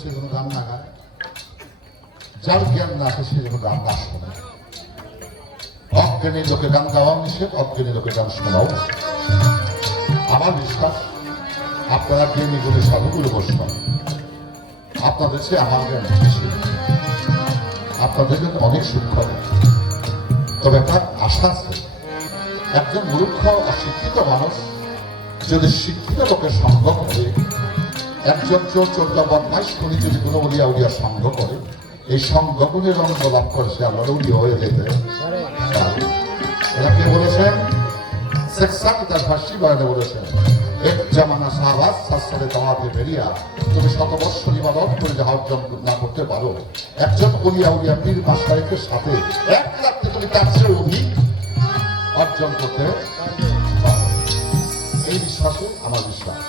সে যেন গান না গায়, যার জ্ঞান না আছে সে যেন গান না শোনে। অজ্ঞানী লোকে গান গাওয়া নিষেধ, অজ্ঞানী লোকে গান শোনাও। আমার বিশ্বাস আপনারা জ্ঞানী গুণী সাধুগুরু বৈষ্ণব, আপনাদের চেয়ে আমার জ্ঞান বেশি, আপনাদের জন্য অনেক সূক্ষ্ম। তবে একটা আশা আছে, একজন মূর্খ অশিক্ষিত মানুষ যদি শিক্ষিত লোকের সঙ্গ করে, একজন চোর চোরটা বদমাইশ খুনি যদি কোনো উলিয়া উলিয়া সঙ্গ করে, এই সঙ্গগুণের রঙ লাভ করে সে আল্লাহর উলিয়া হয়ে যেতে। এরা কে বলেছেন? সেকসানি তার ফার্সি বয়ানে বলেছেন, এক জামানা শাহবাজ শাস্ত্রে তাওয়াতে বেরিয়া তুমি শত বৎসর ইবাদত করে যা অর্জন না করতে পারো, একজন উলিয়া উলিয়া পীর মাশায়েখের সাথে এক রাত্রে তুমি তার চেয়ে অধিক অর্জন করতে পারো। এই বিশ্বাসে আমার বিশ্বাস।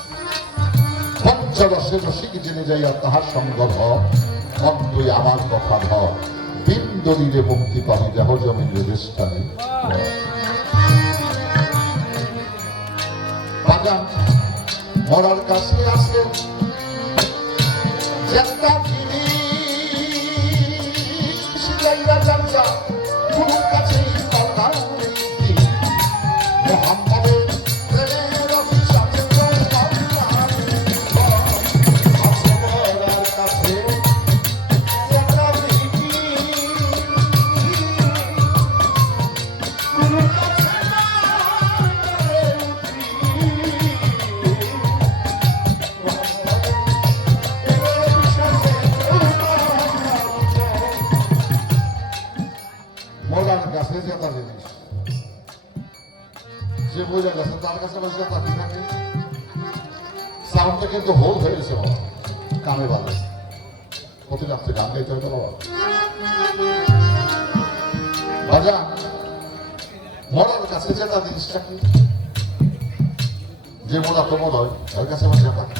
পঞ্চদশের রসিক জেনে যাইয়া তাহার সঙ্গ ধর, অন্তই আমার কথা ধর, বিন্দরীরে মুক্তি পাবি দেহ জমিন রেজিস্টারে। বাজান মরার কাছে আছে একটা জিনিস, যাইয়া যাইয়া গুরুর কাছে কথা মোহাম্মদের প্রেমের অভিশাপে মরার কাছে একটা গাছে জেতা জিনিস, যে বোঝা গেছে তার কাছে জেতা কি থাকে। সাউন্ডটা কিন্তু হোল হয়ে গেছে বাবা, কানে ভালো প্রতি রাত্রে গান গাইতে হবে বাবা। বাজা মরার কাছে জেতা জিনিসটা কি? যে মোড়া তো মনে হয় তার কাছে আমার জেতা কি?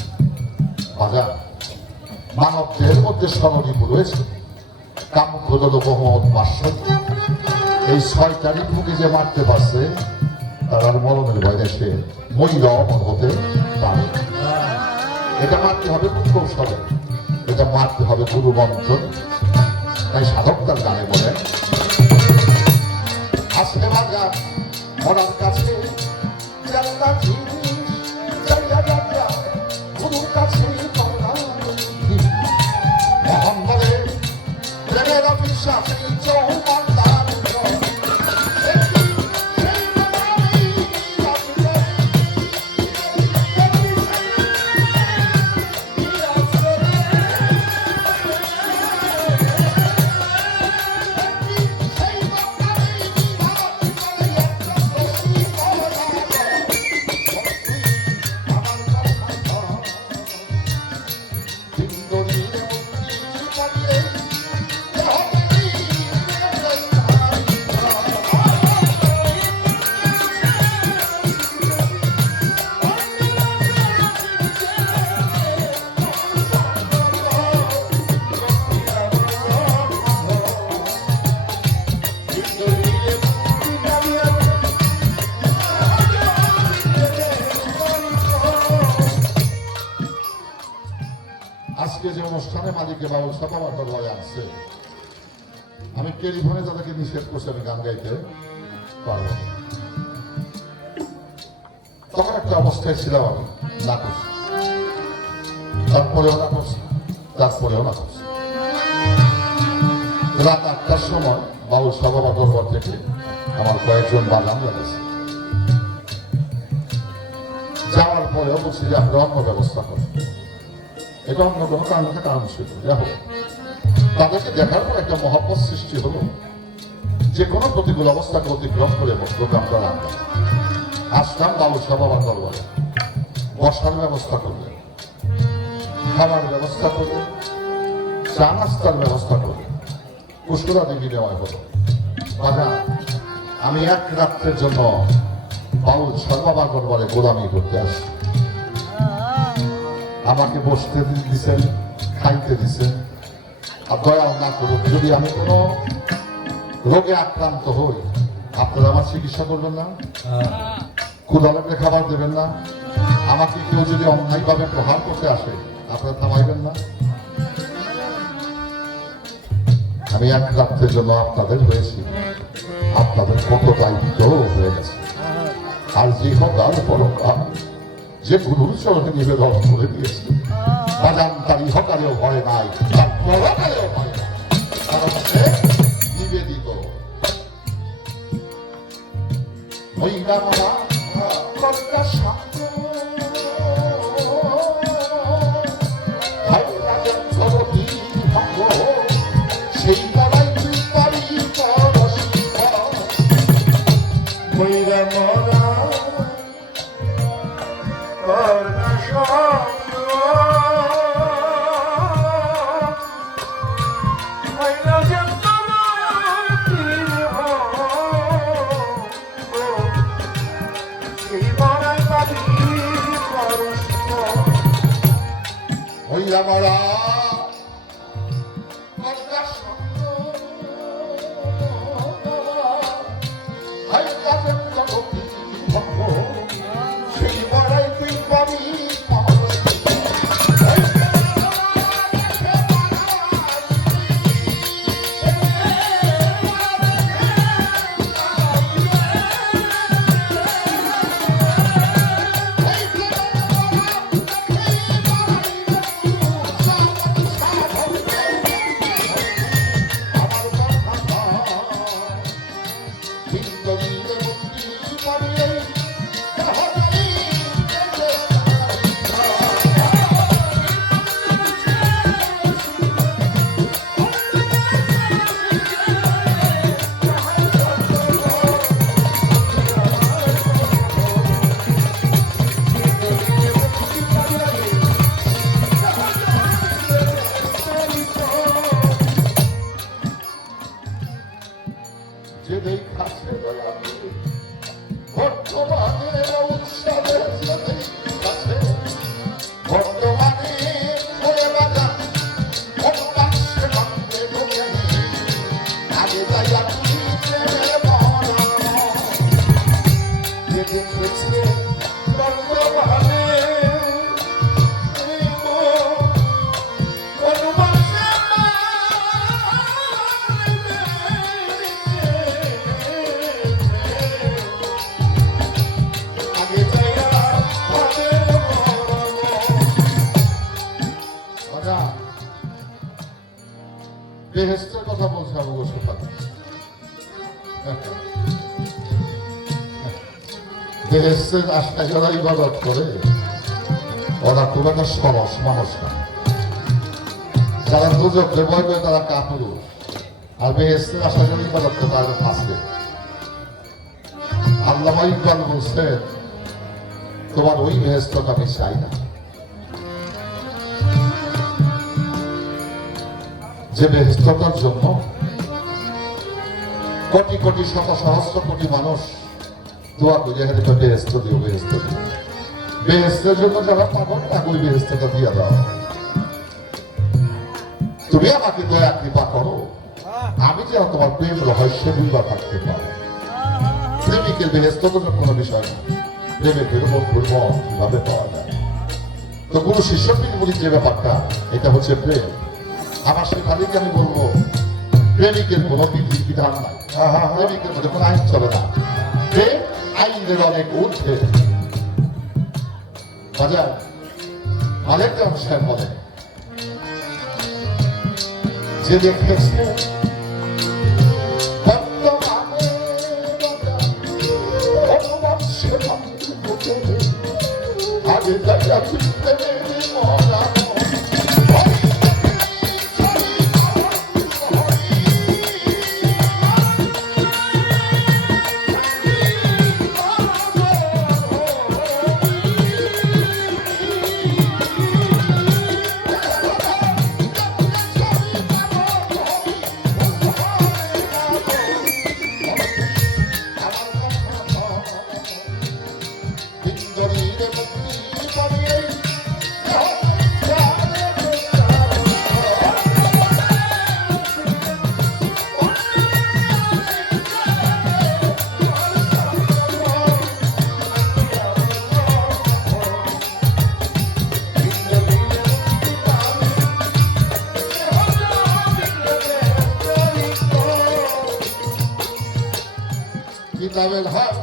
বাজা মানব দেহের মধ্যে স্বরণীপ রয়েছে কাম ক্রোধ লোভ মোহ মাৎসর্য, এই 6 তারিখ মুখে যে মারতে পারছে তার মরণের বাইরে সে মহিলা অমর হতে পারে। এটা মারতে হবে খুব কৌশলে, এটা মারতে হবে গুরু মন্ত্র। তাই সাধক তার গানে বলে আসলে বাজার মরার কাছে গুরুর কাছে মোহাম্মদের প্রেমের অভিশাপে আজকে যে অনুষ্ঠানে মালিকে বাবুল সভা দরবারে আসছে, আমি টেলিফোনে তাদেরকে নিষেধ করছি আমি গান গাইতে পারবো। তখন একটা অবস্থায় ছিলাম আমি, না করছি, তারপরেও না করছি, তারপরেও না করছি। রাত 8টার সময় বাবুল সভা দরবার থেকে আমার কয়েকজন বাগান লাগেছে। যাওয়ার পরেও বলছি যে আপনারা অন্য ব্যবস্থা করেন, এটা অন্য কোনো কারণ ছিল। দেখো তাদেরকে দেখার পর একটা মহব্বত সৃষ্টি হলো, যে কোনো প্রতিকূল অবস্থাকে অতিক্রম করে প্রোগ্রাম করা। আসলাম বাবুল সভা দরবারে, বসার ব্যবস্থা করলেন, খাবার ব্যবস্থা করলেন, চা নাস্তার ব্যবস্থা করলেন, পুষ্করা দেবী নেওয়া হলো। বাবা আমি এক রাত্রের জন্য বাউল সর্বাবার দরবারে গোলামি করতে আসি। আমাকে বসতে দিচ্ছেন, খাইতে দিচ্ছেন, আর দয়াও না করুক যদি আমি কোনো রোগে আক্রান্ত হই, আপনারা আমার চিকিৎসা করবেন না, ক্ষুধা লাগলে খাবার দেবেন না, আমাকে কেউ যদি অন্যায়ভাবে প্রহার করতে আসে আপনারা থামাইবেন না। আমি এক রাত্রের জন্য আপনাদের হয়েছি, আপনাদের কত দায়িত্ব হয়ে গেছে। আর যে হকার পরকার যে গুরুর চরণে নিবেদন করে দিয়েছে, বাজান তার ইহকারেও ভয় নাই, তার পরকারেও ভয় নাই, কারণ সে নিবেদিত। মহিলা মারা কন্যা শান্ত সেই বলাই তুই পারি মহিলা মারা কন্যা শান্ত মহিলা মহিলা মারা সেই বলাই তুই পাবি যে দেখাছে বর্তমানে উৎসবে বর্তমানে আগে যাইয়া যে দেখেছে বর্তমানে বেহেশতের কথা বলছে আবু গোসল বেহেশতের আশায় যারা ইবাদত করে ওরা খুব একটা সরস মানুষ না। যারা দুজককে ভয় করে তারা কাপুরুষ, আর বেহেশতের আশায় যারা ইবাদত করে তারা ফাঁসবে। আল্লামা ইকবাল বলছেন, তোমার ওই বেহেশতটা আমি চাই না যে বেহেশতটার জন্য কোটি কোটি শত সহস্র কোটি মানুষ দোয়া করে হেরে বেহেশত দিও বেহেশত দিও। বেহেশতের জন্য যারা পাগল তাকে ওই বেহেশতটা দিয়ে দাও। তুমি আমাকে দয়া কৃপা করো, আমি যেন তোমার প্রেম রহস্য বুঝবা থাকতে পারো। প্রেমিকের বেহেশত তো কোনো বিষয় না, প্রেমের বেরোবো ঘুরবো কিভাবে পাওয়া যায়। তো কোনো শিষ্য বলি যে ব্যাপারটা, এটা হচ্ছে প্রেম। আমার সেখানেকে আমি বলবো প্রেমিকের কোনো বিধি বিধান নাই, প্রেমিকের মধ্যে কোনো আইন চলে না। প্রেম আইনের অনেক ঊর্ধ্বে। বাজার মালিক সাহেব বলে যে দেখেছে আগে দেখা কিতাবের হয়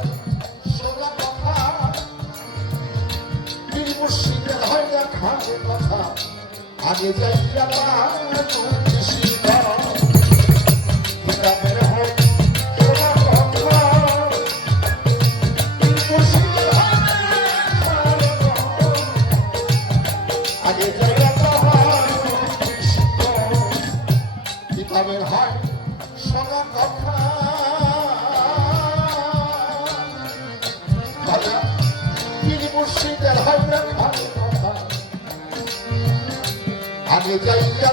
সোজা কথা, পীর মুর্শিদের হয় না খানের কথা, আগে যাইয়া কিতাবের হয় সোজা কথা, পীর মুর্শিদের হয় না খানের কথা, আগে যাইয়া কিতাবের হয় সোজা কথা। মুর্শিদের হয় না খালি কথা, আগে যাইয়া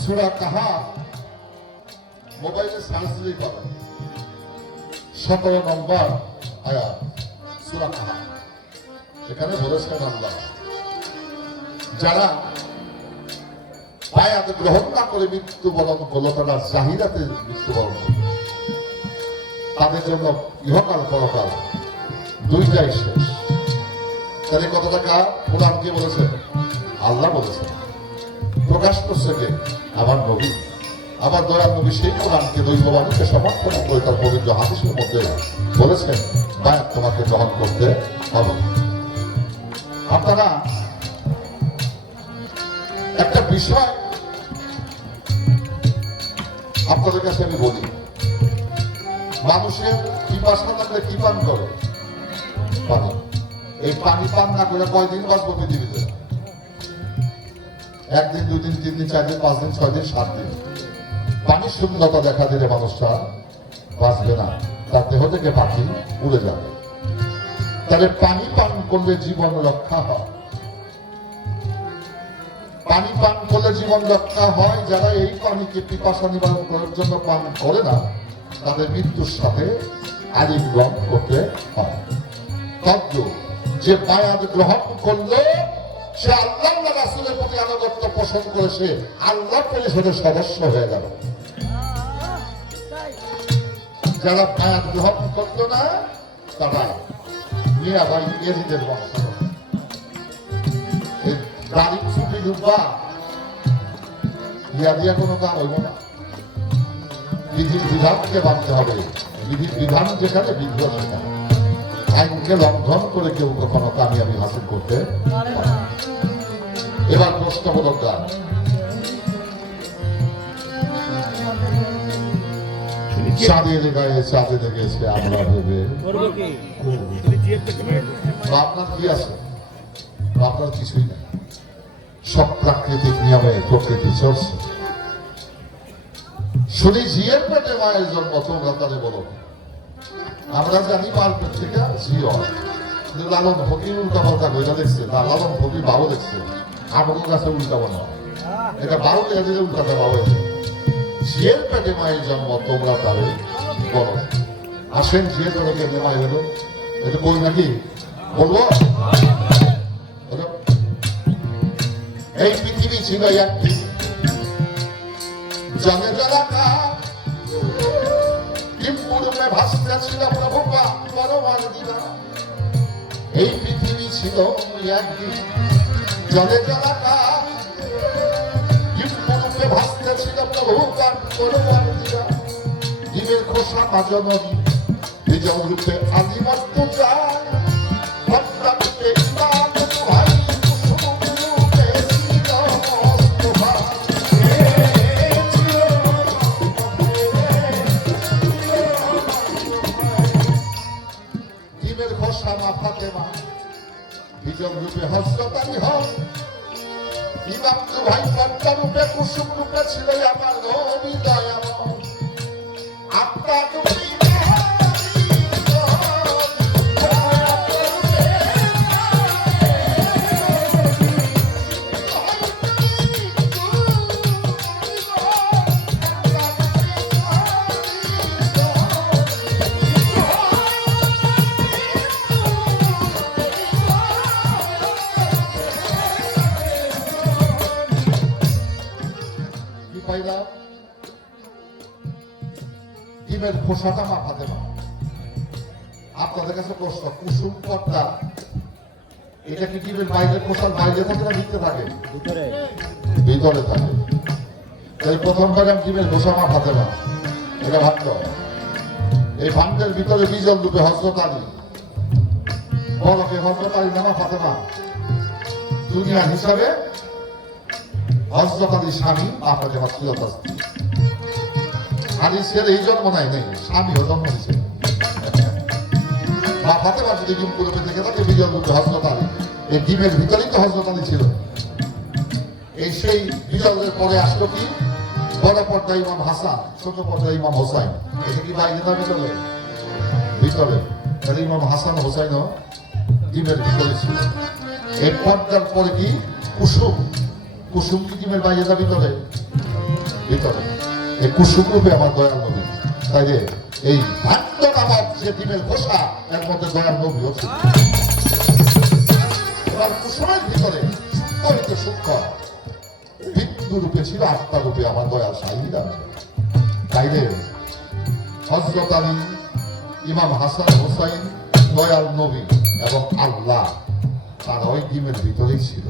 সূরা কাহা মোবাইলে সার্চ দিলেই পাবেন, 17 নম্বর আয়াত সূরা কাহা। এখানে বলেছেন আল্লাহ, যারা বায়াত গ্রহণ না করে মৃত্যুবরণ করলো, তারা জাহিরাতে মৃত্যুবরণ করলো, তাদের জন্য ইহকাল পরকাল দুইটাই শেষ। তাহলে কত টাকা কোরআন কে বলেছেন? আল্লাহ বলেছেন। প্রকাশ করছে কে? আমার নবী। আবার দয়াল নবী সেই কোরআনকে দৈববাণীকে সমর্থন করে তার পবিত্র হাদিসের মধ্যে বলেছেন, বায়াত তোমাকে গ্রহণ করতে হবে। আপনারা একটা বিষয় আপনাদের কাছে আমি বলি, মানুষের পিপাসা লাগলে কি পান করে? পানি। এই পানি পান না করে কয়দিন বাঁচবো পৃথিবীতে? 1 দিন, 2 দিন, 3 দিন, 4 দিন, 5 দিন, 6 দিন, 7 দিন। পানির শূন্যতা দেখা দিলে মানুষটা বাঁচবে না, তার দেহ থেকে পাখি উড়ে যাবে। তাহলে পানি পান করলে জীবন রক্ষা হয়। পানি পান করলে জীবন রক্ষা হয়। যারা এই পানিকে পিপাসা নিবারণ করার জন্য পান করে না, তাদের মৃত্যুর সাথে আলিঙ্গন করতে হয়। যে বায়াত গ্রহণ করলো, সে আল্লাহ রাসূলের প্রতি আনুগত্য পোষণ করে সে আল্লাহ পরিষদের সদস্য হয়ে গেল। যারা বায়াত গ্রহণ করতো না, তারা মিয়াবাই ইয়াজিদের বংশধর। দাড়ি চুপি ডুবা ইয়া দিয়া কোনো কাজ হইব না। বিধির বিধানকে মানতে হবে। বিধির বিধান যেখানে, বিধি সেখানে। আইনকে লঙ্ঘন করে কেউ কখনো কামিয়াবি হাসিল করতে পারে না। এবার প্রশ্নবোধক গান। চাঁদের গায়ে চাঁদে লেগেছে আমরা ভেবে, আপনার কি আছে? আপনার কিছুই নেই। সব প্রাকৃতিক নিয়মে প্রকৃতি চলছে। শুনি ঝিয়ের পেটে মায়ের জন্ম, তোমরা তাদের বলো। আমরা জানি মার পেট থেকে ঝিও, লালন ফকির উল্টা পাল্টা বইটা দেখছে, না লালন ফকির ভালো দেখছে, আমাদের কাছে উল্টা মনে হয়। এটা 12 টাকা দিলে উল্টাতে ভালো হয়েছে। ঝিয়ের পেটে মায়ের জন্ম, তোমরা তাদের বলো। আসেন, ঝিয়ের পেটে কেমনে মায়ের হলো, এটা বই নাকি বলবো? এই পৃথিবী ছিল একটি জলে জলাকা, কিম্পুরূপে ভাসতেছিল প্রভু পরমার দিনা। এই পৃথিবী ছিল একটি জলে জলাকা, কিম্পুরূপে ভাসতেছিল প্রভু পরমার দিনা। ডিমের খোসা মাঝে নদী, বিজয় রূপে আদিমত্ব যায়। বিজন রূপে হস্রতানি হন, ইমাম ভাই পদ্মা রূপে কুসুম রূপে ছিল আমার নবী দয়াময়। ডিমের খোসাটা মাফাতে না। আপনাদের কাছে প্রশ্ন, কুসুম পর্দা এটা কি ডিমের বাইরের খোসার বাইরে থাকে না ভিতরে থাকে? ভিতরে থাকে। তাই প্রথমবার আমি ডিমের খোসা মাফাতে না, এটা ভাবতে হবে। এই ভান্ডের ভিতরে বিজল রূপে হযরত আলী, বলকে হযরত আলী নামা ফাতেমা দুনিয়া হিসাবে হযরত আলীর স্বামী মা ফাতেমা শ্রীলতা স্ত্রী। আলী ছেলে এই জন্ম নাই নেই, স্বামীও জন্ম দিয়েছে। মা ফাতেমা যদি ডিম করবে দেখে থাকে বিজল রূপে হযরত আলী, এই ডিমের ভিতরেই তো হযরত আলী ছিল। এই সেই বিজলের পরে আসলো কি বড় পর্দা ইমাম হাসান, ছোট পর্দা ইমাম হোসাইন। এটা কি বাইরে না ভিতরে? ভিতরে। তাহলে ইমাম হাসান হোসাইনও ডিমের ভিতরে ছিল। এই পর্দার পরে কি কুসুম, কুসুম কি ডিমের বাইরে না ভিতরে? ভিতরে। এই কুসুম রূপে আমার দয়াল নবী। তাই যে এই ভাগ্য নামক যে ডিমের খোসা এর মধ্যে দয়াল নবী হচ্ছে। এবার কুসুমের ভিতরে সূক্ষ্ম বিন্দু রূপে ছিল আত্মা রূপে আমার দয়াল শাহিদা। তাইলে হযরত আলী, ইমাম হাসান হোসাইন, দয়াল নবী এবং আল্লাহ তার ওই ডিমের ভিতরেই ছিল।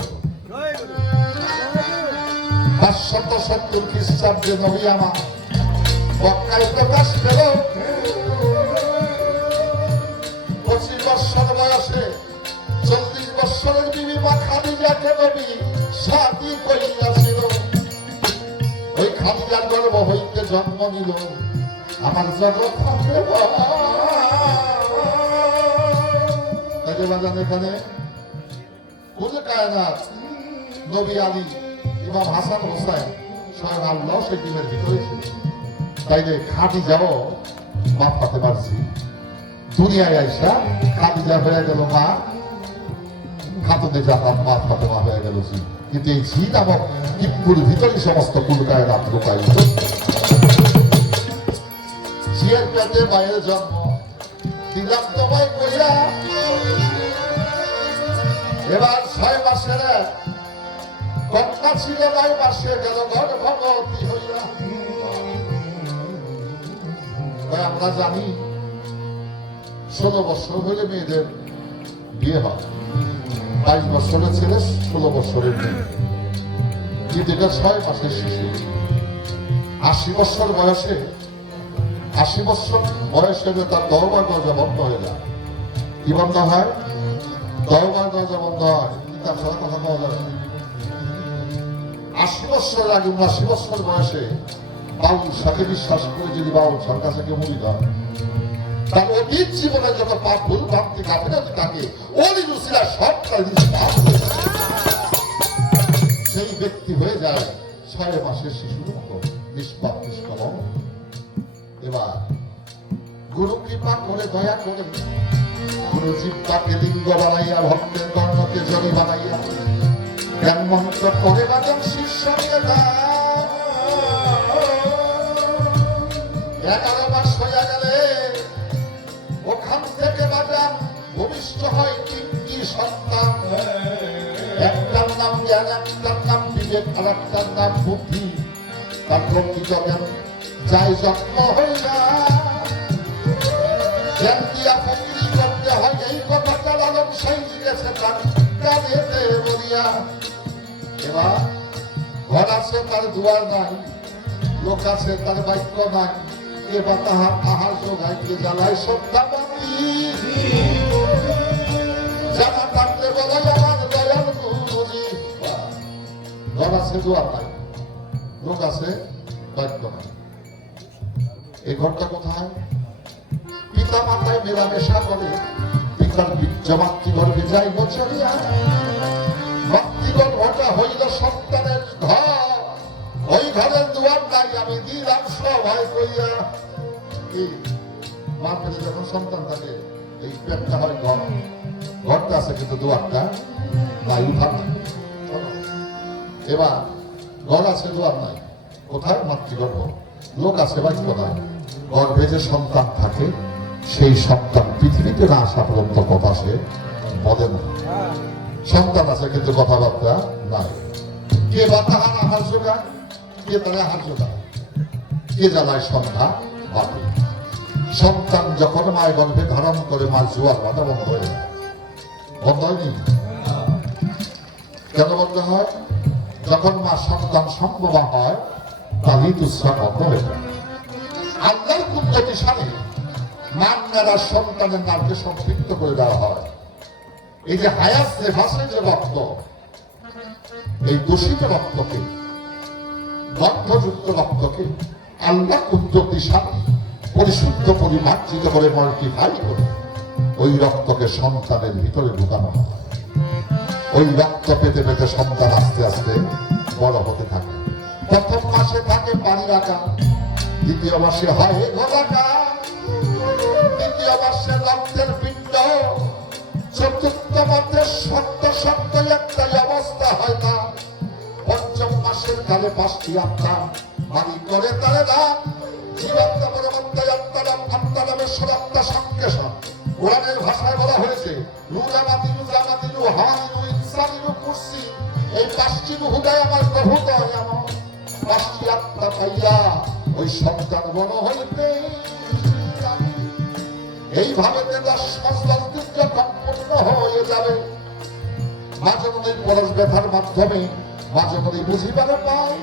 570 খ্রিস্টাব্দে নবী আমার মক্কায় প্রকাশ পেল। 25 বৎসর বয়সে 40 বৎসরের বিবি মা খাদিজাকে নবী শাদী করিয়াছিল। ওই খাদিজার গর্ভ হইতে জন্ম নিল আমার জগৎ ফাতেমা। তাকে বাজান এখানে খুঁজে কায়নাত নবী আলী, ইমাম হাসান হোসাইন, স্বয়ং আল্লাহ সেই ডিমের ভিতরে ছিল। তাইলে খাদিজাও মা ফাতেমার ঝি। দুনিয়ায় আইসা খাদিজা হয়ে গেল মা, খাতুনে জান্নাত মা ফাতেমা হয়ে গেল ঝি। কিন্তু এই ঝি নামক কিপুর ভিতরে সমস্ত কুলকায় রাত লুকায়িত। ঝিয়ের পেটে মায়ের জন্ম দিলাম তোমায় কইয়া। এবার 6 মাসের কন্যা ছিল, 9 মাসে গেল গর্ভবতী হইয়া। আমরা জানি 16 বছর হলে মেয়েদের বিয়ে হয়। 22 বছরের ছেলে, 16 বছরের মেয়ে। কিন্তু এটা 6 মাসের শিশু। 80 বছর বয়সে, 80 বছর বয়সে তার দরবার দরজা বন্ধ হয়ে যায়। কি বন্ধ হয়? দরবার দরজা বন্ধ হয়। কিতাব ছাড়া কথা পাওয়া যাবে। 80 বছর আগে 79 বছর বয়সে বাউল সাথে বিশ্বাস করে যদি বাউল সার কাছে কেউ মুড়ি দেয়, তার অতীত জীবনে যত পাপ ভুল ভাবতে কাপড়ে তাকে ওলি রুসিরা সবটা সেই ব্যক্তি হয়ে যায় 6 মাসের শিশুর মতো নিষ্পাপ নিষ্কাম। এবার গুরু কৃপা করে দয়া করে গুরু জিব্বাকে লিঙ্গ বানাইয়া ভক্তের কর্ণকে জড়ি বানাইয়া জ্ঞান মন্ত্র করে বাজান শিষ্যকে 11 মাস হয়ে গেলে ওখান থেকে বাজান ভূমিষ্ঠ হয় 3টি সন্তান। একটার নাম জ্ঞান, একটার নাম বিবেক, আর একটার নাম বুদ্ধি। তার প্রকৃত জ্ঞান যাই জন্ম হইয়া জ্ঞান দিয়া ফকিরি করতে হয়। এই কথাটা লালন সাই জিজ্ঞেসে তার কানেতে বলিয়া। এবার ঘর আছে তার দুয়ার নাই, লোক আছে তার বাক্য নাই। এবার তাহার আহার যোগায় কে জ্বালায় সন্তানাতি। জানা থাকলে বলাই আমার দয়াল গুরুজি। ঘর আছে দুয়ার নাই, লোক আছে বাক্য নাই। এই ঘরটা কোথায়? পিতা মাতায় মেলামেশা করে, পিতার বীর্যমাতৃগর্ভে যাই বছরিয়া। মাতৃগর্ভটা হইল সন্তানের ঘর, ওই ঘরের দুয়ার নাই আমি দিলাম সবাই কইয়া। কি মার পেটে যখন সন্তান থাকে এই পেটটা হয় ঘর, ঘরটা আছে কিন্তু দুয়ারটা নাই, উঠার নাই। এবার ঘর আছে দুয়ার নাই, কোথায়? মাতৃগর্ভ। লোক আছে বা কোথায়? গর্ভে যে সন্তান থাকে সেই সন্তান পৃথিবীতে না আসা পর্যন্ত কথা সে বলে না। সন্তান আছে কিন্তু কথাবার্তা নাই। কে বা তাহার আহার জোগায়, কে তারা আহার জোগায়, কে জ্বালায় সন্ধ্যা বাতি। সন্তান যখন মায়ের গর্ভে ধারণ করে মার জোয়ার বাধা বন্ধ হয়ে যায়। বন্ধ হয়নি? কেন বন্ধ হয়? যখন মা সন্তান সম্ভবা হয় তার ঋতুস্রাব বন্ধ হয়ে যায়। আল্লাহর কুদরতি সামনে মান মেরা সন্তানের নামকে সম্পৃক্ত করে দেওয়া হয়। এই যে হায়াত নেফাসের যে রক্ত, এই দূষিত রক্তকে, গন্ধযুক্ত রক্তকে আল্লাহ কুদরতি সামনে পরিশুদ্ধ পরিমার্জিত করে মাল্টিফাই করে ওই রক্তকে সন্তানের ভিতরে ঢুকানো হয়। ওই রক্ত পেতে পেতে সন্তান আস্তে আস্তে বড় হতে থাকে। প্রথম মাসে থাকে পানি রাখা, দ্বিতীয় মাসে হয় গোলাকা, তৃতীয় মাসে রক্তের পিণ্ড, চতুর্থ মাসে সত্য সত্য একটাই অবস্থা হয় না। পঞ্চম মাসের কালে 5টি আত্মা মারি করে তারে না জীবাত্ম পরমাত্মা আত্মারাম আত্মারামের সদাত্মা সংকেশন। কোরআনের ভাষায় বলা হয়েছে রুজামাতিনু জামাতিনু হানিনু ইনসানিনু কুরসি। এই 5টি রুহুদায় আমার প্রভুদয় আমার 5টি আত্মা পাইয়া ওই সন্তান বড় হইতে। এইভাবে 10 মাস যখন পূর্ণ হয়ে যাবে মাঝে মধ্যে পরশ ব্যথার মাধ্যমে মাঝে মধ্যে বুঝিবার পায়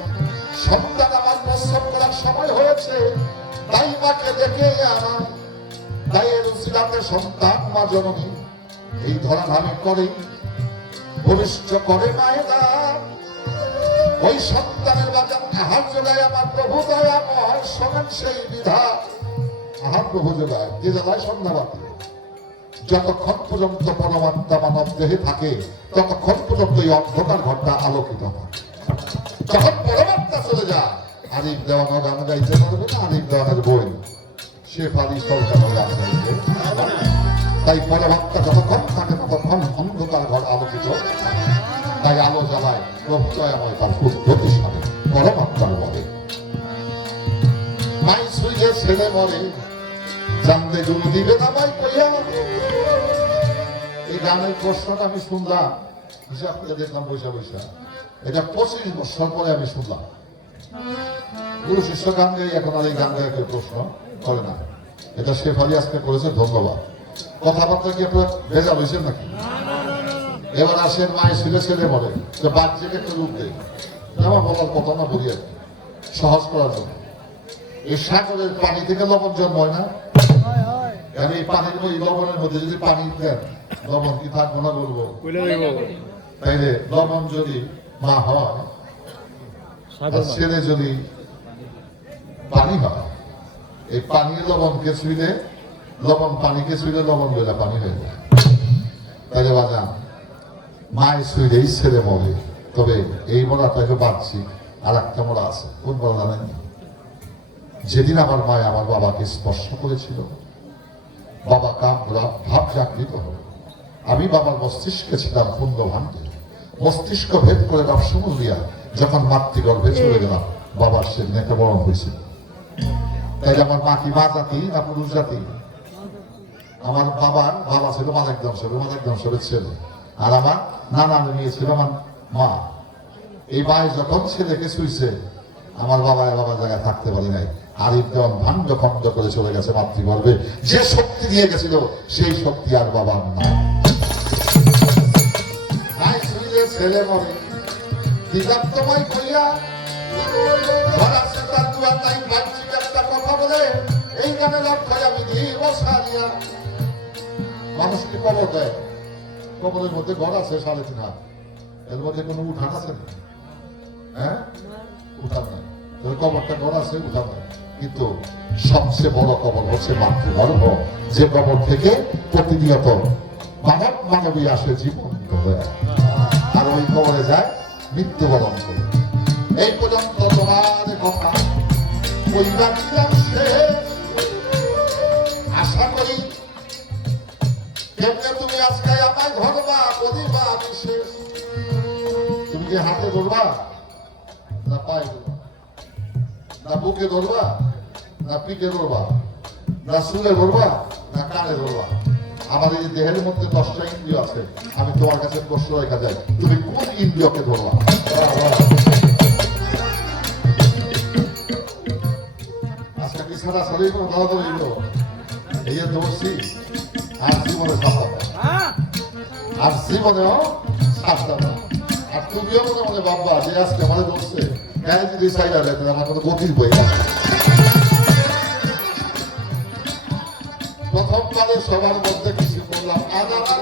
সন্তান আমার প্রসব করার সময় হয়েছে, তাই মাকে দেখে আনা। তাই এর উসিলাতে সন্তান মা জননী এই ধরাধামে করে ভূমিষ্ঠ করে মায়েরা। ওই সন্তানের বাজার আহার যোগায় আমার প্রভু দয়াময়, শোনেন সেই বিধান। আহার প্রভু যোগায় যে জ্বালায় সন্ধ্যাবাতি। যতক্ষণ পর্যন্ত পরমাত্মা মানব দেহে থাকে ততক্ষণ পর্যন্ত এই অন্ধকার ঘরটা আলোকিত হয়। যখন পরমাত্মা চলে যায় আরিফ দেওয়ানো গান গাইতে পারবে না, আরিফ দেওয়ানের বই সে পারি সরকার গান গাইতে। তাই পরমাত্মা যতক্ষণ থাকে ততক্ষণ অন্ধকার ঘর আলোকিত। তাই আলো জ্বালায় প্রভু দয়াময় তার কুদরতির সাথে পরমাত্মার বলে। মাই সুইলে ছেলে মরে জানতে গুরু দিবে না ভাই কইয়া। এই গানের প্রশ্নটা আমি শুনলাম, হিসাব করে দেখলাম বৈশা বৈশা, এটা 25 বছর পরে আমি শুনলাম। গুরু শিষ্য গান গাই, এখন আর এই গান গায়ে কেউ প্রশ্ন করে না। এটা শেফ আলী আজকে করেছে, ধন্যবাদ। কথাবার্তা কি আপনার ভেজা হয়েছেন নাকি? এবার আসেন মায়ের ছেলে ছেলে বলে যে বাচ্চাকে একটু রূপ দেয়। আমার বলার কথা না বলি আর সহজ করার জন্য। এই সাগরের পানি থেকে লবণ জন্মায় না? এই পানির ওই লবণের মধ্যে যদি পানি দেন লবণ কি থাকবো না বলবো? তাইলে লবণ যদি মা হয় আর ছেলে যদি পানি হয়, এই পানি লবণকে ছুঁইলে লবণ পানিকে ছুঁইলে লবণ বেলা পানি হয়ে যায়। তাইলে বাজান মায়ের ছুঁইলেই ছেলে মরে। তবে এই মরাটাকে বাঁচছি, আর একটা মরা আছে। কোন মরা জানেন? যেদিন আমার মায় আমার বাবাকে স্পর্শ করেছিল, বাবা কামরা ভাব জাগৃত হল। আমি বাবার মস্তিষ্কে ছিলাম পূর্ণ ভান্ডে। মস্তিষ্ক ভেদ করে রসমুল দিয়া যখন মাতৃগর্ভে চলে গেলাম, বাবার সে নেতা বরণ হয়েছিল। তাই আমার মা কি মা জাতি না পুরুষ জাতি? আমার বাবার বাবা ছিল মালিক দংশরের ছেলে, আর আমার নানা মেয়ে ছিল আমার মা। এই মায়ের যখন ছেলেকে শুইছে, আমার বাবা জায়গায় থাকতে পারি নাই। আরিফ দেওয়ান ভাণ্ড খণ্ড করে চলে গেছে মাতৃগর্ভে। যে শক্তি দিয়ে গেছিল সেই শক্তি আর বাবার না। ছেলে মরে দিদার তোমায় কইয়া তার দুয়ার নাই বাহ্যিক একটা কথা বলে এই গানের অর্থ আমি দিব সারিয়া। মানুষ কি কবর দেয়? কবরের মধ্যে ঘর আছে 3.5 হাত, এর মধ্যে কোনো উঠান আছে না? হ্যাঁ, উঠান নাই। কবরটা ঘর আছে, উঠান নাই। কিন্তু সবচেয়ে বড় কবর হচ্ছে মাতৃগর্ভ, যে কবর থেকে প্রতিনিয়ত মানব মানবী আসে জীবন দেয়, আর ওই কবরে যায় মৃত্যুবরণ করে। এই পর্যন্ত তোমার কথা কেমনে তুমি আজকে আমায় ধরবা বলিবা আমি শেষ। তুমি কি হাতে ধরবা না পায়ে ধরবা, না বুকে ধরবা না পিঠে ধরবা, না শুলে ধরবা না কানে ধরবা? আমার এই দেহের মধ্যে 10টা ইন্দ্রিয় আছে, আমি তোমার কাছে প্রশ্ন রেখা যাই, তুমি কোন ইন্দ্রিয়কে ধরবা? আজকে কি সারা শরীর কোনো ধরা ধরে এই যে ধরছি, আর জীবনে সাবধান, আর জীবনেও সাবধান। আর তুমিও মনে মনে ভাববা যে আজকে আমাদের ধরছে কেন যদি সাইডার আমার কোনো গতির বই না। প্রথমবারে সবার মধ্যে কিছু বললাম আদান